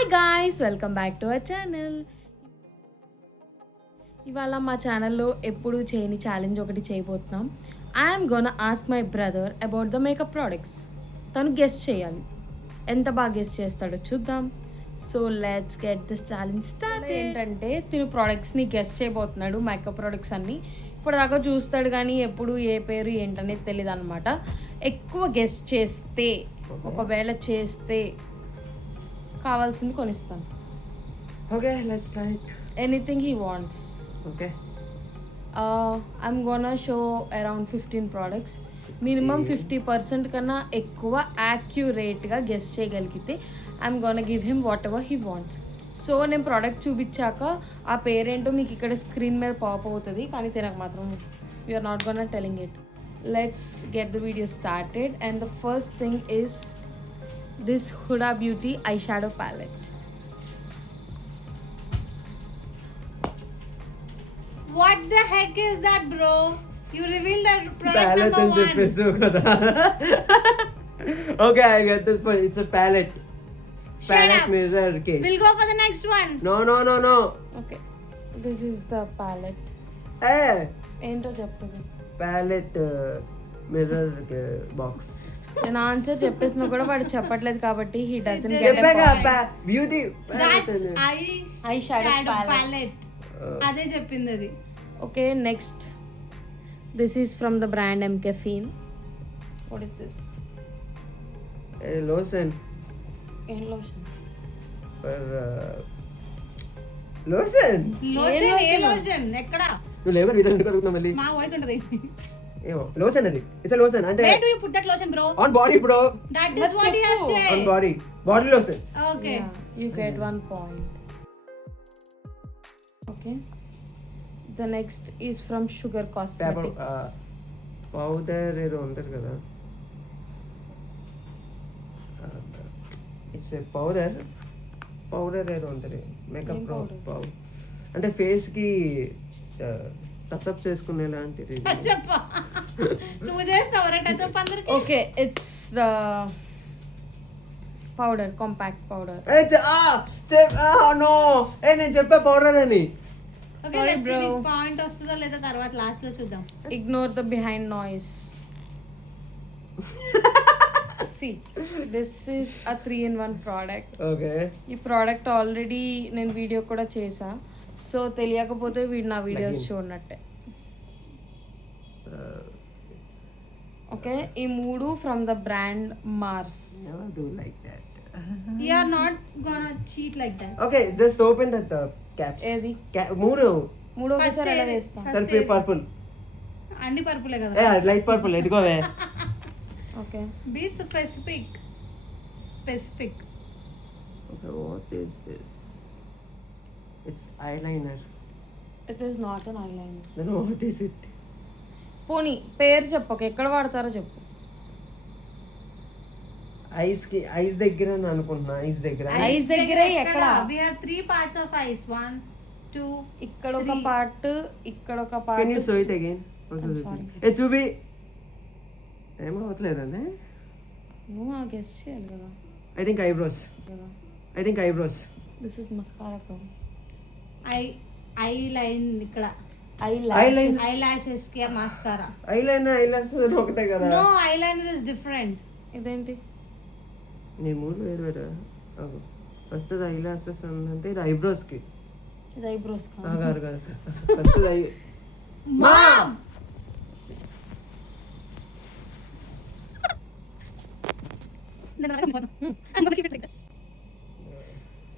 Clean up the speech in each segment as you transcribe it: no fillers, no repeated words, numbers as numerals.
Hi guys, welcome back to our channel. ఇవాళ మా ఛానల్లో ఎప్పుడు చేయని ఛాలెంజ్ ఒకటి చేయబోతున్నాం. I'm gonna ask my brother about the makeup products. తను గెస్ట్ చేయాలి, ఎంత బాగా గెస్ట్ చేస్తాడో చూద్దాం. So let's get this challenge start. ఏంటంటే తిను ప్రోడక్ట్స్ని గెస్ట్ చేయబోతున్నాడు, మేకప్ ప్రోడక్ట్స్ అన్నీ. ఇప్పటిదాకా చూస్తాడు కానీ ఎప్పుడు ఏ పేరు ఏంటనేది తెలియదు అనమాట. ఎక్కువ గెస్ట్ చేస్తే, ఒకవేళ చేస్తే కావాల్సింది కొనిస్తాను. Okay, let's start. Anything he wants. Okay. I'm gonna show around 15 products. Minimum 50% కన్నా ఎక్కువ యాక్యురేట్గా గెస్ట్ చేయగలిగితే I'm gonna give him what ever he wants. So నేను ప్రోడక్ట్ చూపించాక ఆ పేరేంటో మీకు ఇక్కడ స్క్రీన్ మీద పాప్ అవుతుంది, కానీ తినకు మాత్రం you're not gonna telling it. Let's get the video started. And the first thing is this Huda Beauty eyeshadow palette. What the heck is that, bro? You revealed the product Palette and number 1. చెప్పేసి కదా. Okay, I get this point. It's a palette. Shut Palette up. mirror case. We'll go for the next one. No. Okay, this is the palette. Hey, ఏంటో చెప్పదు. palette mirror box. నేను answer చెప్పేసిన కూడా వాడు చెప్పట్లేదు కాబట్టి he doesn't get a చెప్పాగా point. Beauty That's Eyeshadow palette. అదే చెప్పింది అది. Okay, next. This is from the brand MK Fien. What is this? Lotion ఏం lotion? For lotion lotion A lotion? Lotion ఎక్కడ? నువ్వు లేవర్ ఇదే అడుగుతున్నావు మళ్ళీ. మా వాయిస్ ఉంటది. ఏమో లోషన్ అది. ఇట్స్ లోషన్ అంటే Where do you put that lotion, bro? On body bro. That is what you have on said. Body lotion. Okay. Yeah, you get 1 point. Okay. The next is from Sugar paper Cosmetics. Powder ఏదో ఉంటుంది కదా. It's a powder ఏదో ఉంటుంది. Makeup powder అంటే ఫేస్కి touch up చేసుకునే లాంటిది. చెప్ప. నువ్వు చేస్తావరా టచ్ అందరికి? Okay, it's the powder, compact powder. No నేను చెప్పే పౌడర్ అని. Okay, Sorry, let's see bro. Point వస్తుందా లేదా తర్వాత లాస్ట్ లో చూద్దాం. Ignore the behind noise. See, this is a 3-in-1 product. Okay ఈ ప్రోడక్ట్ ఆల్రెడీ నేను వీడియో కూడా చేసా, సో తెలియకపోతే వీడు నా వీడియోస్ చూడనట్టే. ఓకే, ఈ 3 from the brand Mars. Do like that. You are not gonna cheat like that. Okay, just open that caps. ఏది? మూడు మూడో First ఒకసారి ఎలా ఏది? వేస్తాం? First సర్పి ఏది? పర్పుల్. అన్ని పర్పులే కదా. లైట్ పర్పుల్ ఎట్టుకోవే. Okay, Be specific. Okay, what is this? It's eyeliner. It is not an eyeliner. Then what is it? పోనీ పేరు చెప్పక, ఎక్కడ వాడతారో చెప్పు. ఐస్ దగ్గర అని అనుకుంటున్నా. ఐస్ దగ్గర. Eyes దగ్గరే ఎక్కడ? We have 3 parts of eyes. 1, 2. ఇక్కడ ఒక పార్ట్, ఇక్కడ ఒక Can part. you show it again? I'm sorry. చూపి. ఏమవట్లేదండి. నువ్వు ఆ గెస్ట్ చేయాలి కదా. I think eyebrows. This is mascara ఫ్రో. I line ఇక్కడ. Eyeliner. ఐ లాషెస్ కి మాస్కారా. ఐలాష్ ఒకటే కదా. No, eyeliner is different. ఇదేంటి? నీ మూడు వేరు ఫస్ట్ ఐలాషెస్ అంటే ఇది ఐబ్రోస్ కి. ఇది ఐబ్రోస్ కా? గారు ఫస్ట్ Mom.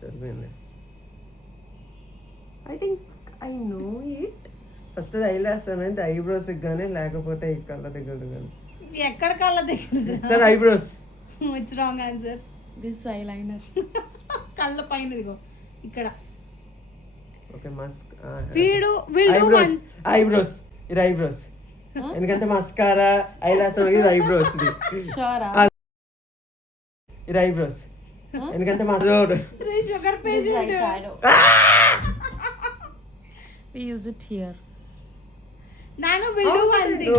సరిపోయింది. I think I know it. First eyelash అనేది ఐబ్రోస్ కానీ లేకపోతే ఈ కళ్ళ దగ్గర కానీ. ఎక్కడ కళ్ళ దగ్గర? Sir eyebrows. It's wrong answer. This eyeliner. కళ్ళ పైన ఇదిగో ఇక్కడ. Okay Musk. వీడు will do one. ఐబ్రోస్. ఇది ఐబ్రోస్. ఎందుకంటే మస్కారా ఐలాష్ ఇది ఐబ్రోస్. షూరా? ఇది ఐబ్రోస్. ఎందుకంటే మా sugar patient. We use it here. నాను will do one thing.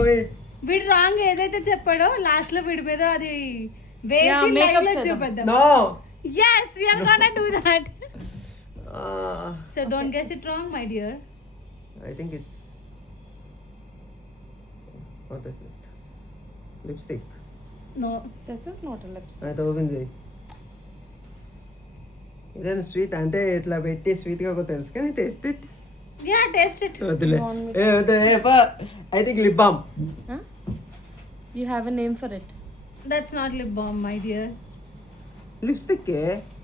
వీడు రాంగ్ ఏదైతే చెప్పాడో లాస్ట్ లో వీడి మీద అది వేసి Yeah, makeup లైవ్ లో చేద్దాం. చూపిద్దాం. No Yes, we are gonna do that. Uh, So don't guess it wrong, my dear. I think it's. What is it? Lipstick. No. This is not lips. అయితే open చేయి. ఇదేనా sweet అంటే ఇట్లా పెట్టి స్వీట్గా ఒక తెలుసు కానీ taste it. Yeah, taste it. వద్దులే. You want me ఏ వద్దు ఏ పా. I think lip balm. You have a name for it. That's not lip balm, my dear. Lipstick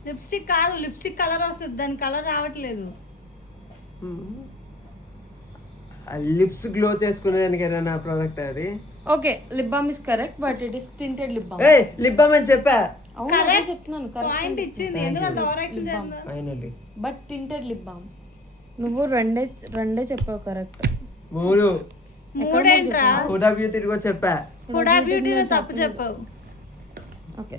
lipstick కాదు, లిప్స్టిక్ కలర్ వస్తుంది, దాని కలర్ రావట్లేదు. లిప్స్ గ్లో చేసుకునేదానికి ఏదైనా product అది. Okay lip balm is correct but it is tinted lip balm. A lip balm అని చెప్పా. అవును అదే చెప్తున్నాను పాయింట్ కరెక్ట్. ఇచ్చింది, ఎందుకు అంత ఓవర్ యాక్షన్ చేస్తున్నారు? Finally but tinted lip balm. నువ్వు రెండే చెప్పావు కరెక్ట్. మూడు మూడేంట్రా? హుడా బ్యూటీ కూడా చెప్పా. హుడా బ్యూటీలో తప్పు చెప్పావు. Okay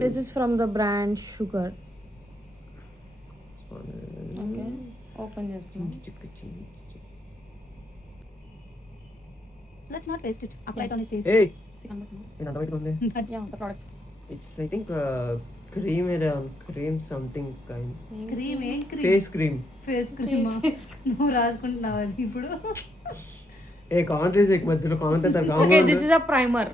this is from the brand sugar. Okay open చేస్తున్నాం. Let's not waste it. Apply it on his face. ఏయ్ See, I'm not more. నేను అంత ఉంది. Yeah, the product. It's I think cream ఏదో క్రీమ్ సంథింగ్ కైండ్ క్రీమ్ ఏం cream? Face cream. Face cream. నువ్వు రాసుకుంటున్నావు అది ఇప్పుడు. ఏ కామన్ ఫేస్ మధ్యలో కామన్ తో Okay, this is a primer.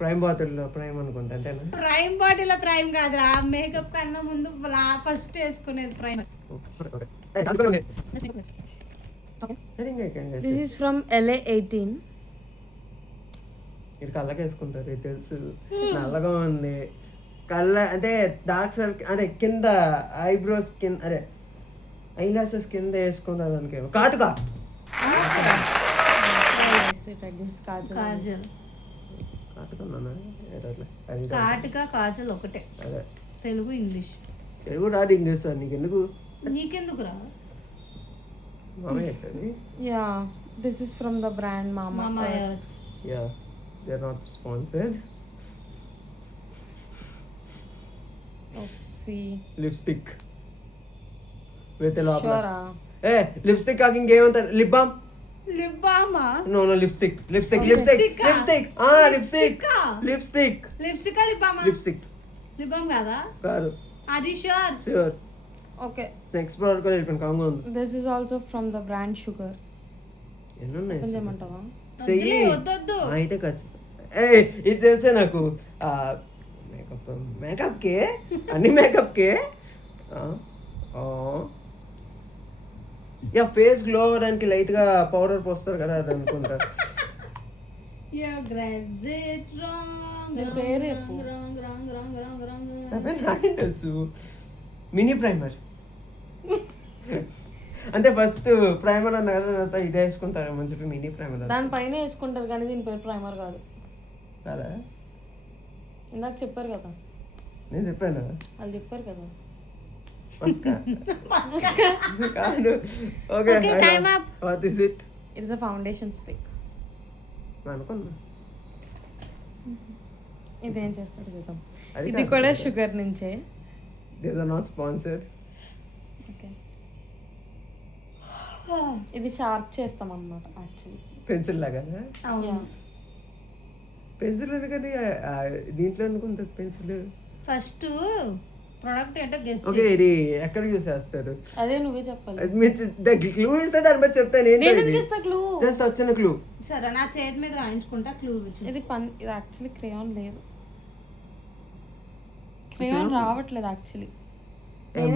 Prime bottle prime అనుకుంటా అంతేనా. ప్రైమ్ బాటిల్ ప్రైమ్ కాదురా, మేకప్ కన్నా ముందు ఫస్ట్ వేసుకునేది primer. Okay. I think I can This is from LA 18. ఇది కళ్ళకి వేసుకుంటారు ఇది తెలుసు. నల్లగా ఉంది కళ్ళ అంటే డార్క్ సర్కిల్ అదే కింద ఐబ్రోస్ కింద అదే ఐ లాసెస్ కింద వేసుకుంటారు దానికి కాటుక. This is kajal. కాజల్. కాటుకున్నానా ఏదో అట్లా అది కాటిక కాజల్ ఒకటే, అదే తెలుగు ఇంగ్లీష్. తెలుగు రాదు ఇంగ్లీష్ సార్ నీకు ఎందుకు నీకెందుకురా? మామయ్య ఎట్లది. Yeah, this is from the brand Mama. Mama Earth. Yeah they are not sponsored. Oopsie. Lipstick with లోపల Sure. ఏ లిప్స్టిక్ కాక ఇంకేమంటారు లిప్ బామ్. లిప్ బామా? No no lipstick lipstick Oh, lipstick lipstick ఆ? లిప్స్టిక్ లిప్స్టిక్ Lipstick ఆ? Lipstick lipstick lip బామా? Lipstick lip balm కాదా? కాదు అది sure. Sure. Okay, next product కూడా వెళ్ళిపోయాను కాంగా ఉంది. this is also from the brand Sugar. ఎన్ని ఉన్నాయి ఓపెన్ చేయమంటావా? చెయ్యి. వద్దొద్దు. అయితే ఖచ్చితంగా ఏ ఇది తెలుసా నాకు మేకప్ మేకప్కే అన్ని మేకప్కే యా ఫేస్ గ్లో అవ్వడానికి లైట్గా పౌడర్ పోస్తారు కదా అది అనుకుంటా. You guessed it wrong. నేను పేరు చెప్పు. నాకేం తెలుసు మినీ ప్రైమర్ అంటే ఫస్ట్ ప్రైమర్ అన్న కదా తర్వాత ఇదే వేసుకుంటారు మంచి మినీ ప్రైమర్ దానిపైన వేసుకుంటారు కానీ దీని పేరు ప్రైమర్ కాదు. అలా ఇందాక చెప్పారు కదా, నేను చెప్పాను వాళ్ళు చెప్పారు కదా. కాదు okay Okay, time up. What is it it's a foundation stick. అనుకున్నా ఇదేం చేస్తారు చూద్దాం. అది ఇది కాదు. కూడా షుగర్ నుంచే. These are not sponsored. Okay, ఇది షార్ప్ చేస్తాం అన్నమాట యాక్చువల్లీ. పెన్సిల్ లాగా అవును. పెన్సిల్ ఎందుకని దీంట్లో అనుకుంటుంది పెన్సిల్. ఫస్ట్ ప్రొడక్ట్ ఏంటో గెస్ట్ ఓకే ఇది ఎక్కడ యూస్ చేస్తారు అదే నువ్వే చెప్పాలి. అది మీరు క్లూ ఇస్తే దాని బట్టి చెప్తాను నేను ఏంటి ఎందుకు ఇస్తా క్లూ? జస్ట్ వచ్చిన క్లూ. సరే నా చేతి మీద రాయించుకుంటా క్లూ. ఇది ఇది యాక్చువల్లీ క్రేయాన్ లేదు. క్రేయాన్ రావట్లేదు యాక్చువల్లీ.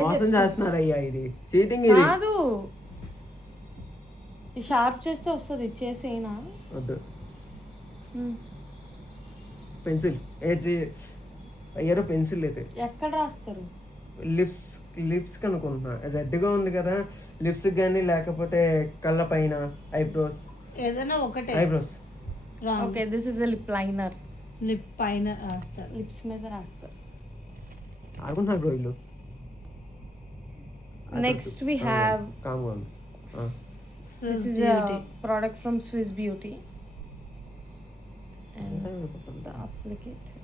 మోసం చేస్తున్నారు అయ్యా ఇది చీటింగ్ ఇది కాదు, ఇది షార్ప్ చేస్తే వస్తుంది. ఇచ్చేసేనా? వద్దు పెన్సిల్ అయ్యారో పెన్సిల్ అయితే ఎక్కడ రాస్తారు? లిప్స్ కనుకుంటున్నా రెడ్గా ఉంది కదా లిప్స్ కానీ లేకపోతే కళ్ళ పైన ఐబ్రోస్ ఏదైనా ఒకటే. Eyebrows okay, this is a lip liner. Lip పైన రాస్తారు. లిప్స్ మీద రాస్తారు. ఆడుకుంటున్నారు బ్రో ఇల్లు. నెక్స్ట్ వి హ్యావ్ కామ్గా ఉంది this is a product from Swiss beauty and the applicator.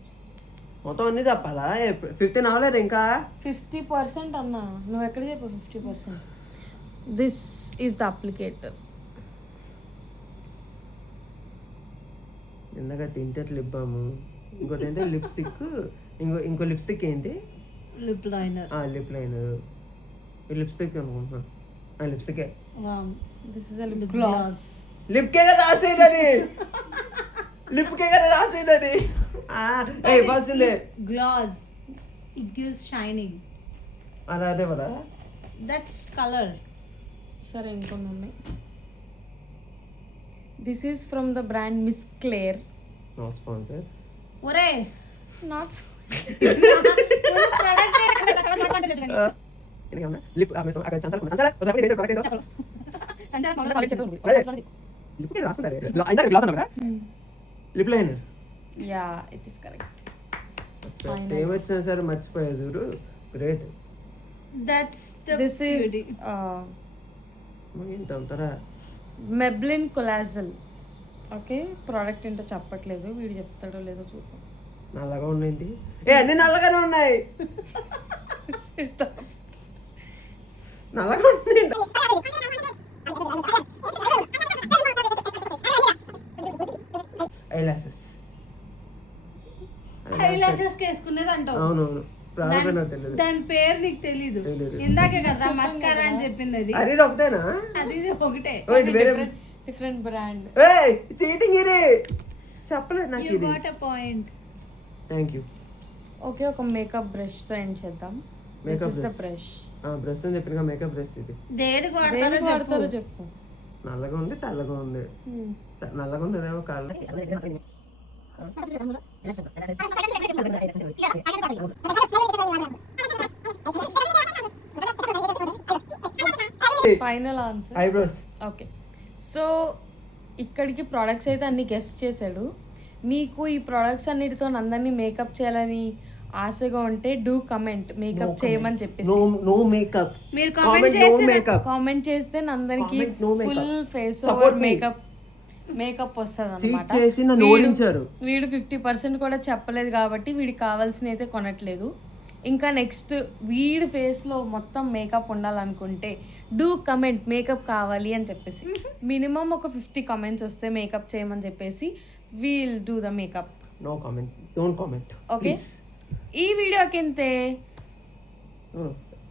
మొత్తం అన్ని చెప్పాలా 15 అవ్వలేదు ఇంకా 50% అన్నా, నువ్వు ఎక్కడ చెప్పు 50%. This is the applicator. ఇందాక తింటే లిప్ బామ్, ఇంకోటి ఏంటి లిప్స్టిక్, ఇంకో లిప్స్టిక్ ఏంటి, lip liner. Lip liner. Lipstick అనుకుంటున్నాను, లిప్స్టికే. This is lip gloss. లిప్కే కదా రాసేదని, లిప్కే కదా రాసేదని. బస్సులే గ్లాస్, ఇట్ గివ్స్ షైనింగ్. అదే కదా. That's colour. సరే ఇంకొన్ని ఉన్నాయి. This is from the brand Miss Claire. No sponsor. ఒరే నాట్ లిప్ లిప్కే రాసుకుంటారు. గ్లాస్ అన్నా కదా, lip liner. Yeah it is correct. ఏం వచ్చినా సరే మర్చిపోయా చూడు, great. That's the this is ఇంత అంటారా. మెబ్లిన్ కొలాజల్. ఓకే, ప్రోడక్ట్ ఏంటో చెప్పట్లేదు, వీడు చెప్తాడో లేదో చూద్దాం. నల్లగా ఉన్నాయండి, అన్ని నల్లగానే ఉన్నాయి, నల్లగా ఉన్నాయి. ఐలాసెస్. హైలాషెస్ వేసుకునేది అంటావు. అవునవును, ప్రారంభం తెలియదు. దాని పేరు నీకు తెలీదు. ఇందాకే కదా మస్కారా అని చెప్పింది. అది అది ఒకటేనా? అది ఒకటే. Different brand. చీటింగ్ ఇది, చెప్పలేదు నాకు యు ఇది. Got a point. Thank you. Okay, ఒక మేకప్ బ్రష్ తో ఎండ్ చేద్దాం. Makeup brush. బ్రష్ అని చెప్పిన మేకప్ బ్రష్ ఇది. దేనికి వాడతారో వాడతారో చెప్పు. నల్లగా ఉంది, తెల్లగా ఉంది. నల్లగా ఉంది అదేమో కాళ్ళు. Final answer eyebrows. Okay, so ఇక్కడికి ప్రోడక్ట్స్ అయితే అన్ని గెస్ట్ చేశాడు. మీకు ఈ ప్రోడక్ట్స్ అన్నిటితో అందరినీ మేకప్ చేయాలని ఆశగా ఉంటే డూ కమెంట్ మేకప్ చేయమని చెప్పేసి. No makeup. మీరు కామెంట్ చేస్తే అందరికి Comment no makeup. Full face Support over me. Makeup వస్తుంది చీట్ చేసి నన్ను ఓడించారు. వీడు 50% కూడా చెప్పలేదు కాబట్టి వీడికి కావాల్సిన అయితే కొనట్లేదు. ఇంకా నెక్స్ట్ వీడి ఫేస్లో మొత్తం మేకప్ ఉండాలనుకుంటే డూ కమెంట్ మేకప్ కావాలి అని చెప్పేసి. మినిమం ఒక 50 కమెంట్స్ వస్తే మేకప్ చేయమని చెప్పేసి we'll do the makeup. No comment, don't comment. Okay, ఈ వీడియోకి ఇంతే.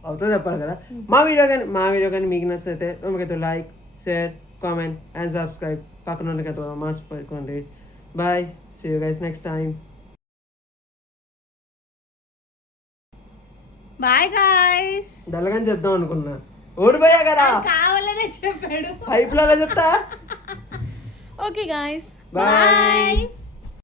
అవుతుంది చెప్పాలి కదా. మా వీడియో కానీ మీకు నచ్చితే తొమ్మిది like, share, comment and subscribe. పక్కన ఉన్న కదా మర్చిపోకండి. Bye, see you guys next time. Bye guys. డల్గాని చెప్దాం అనుకున్నా, ఓడిపోయా కదా, కావాలనే చెప్పాడు. హైప్లో చెప్తా. Okay guys, bye.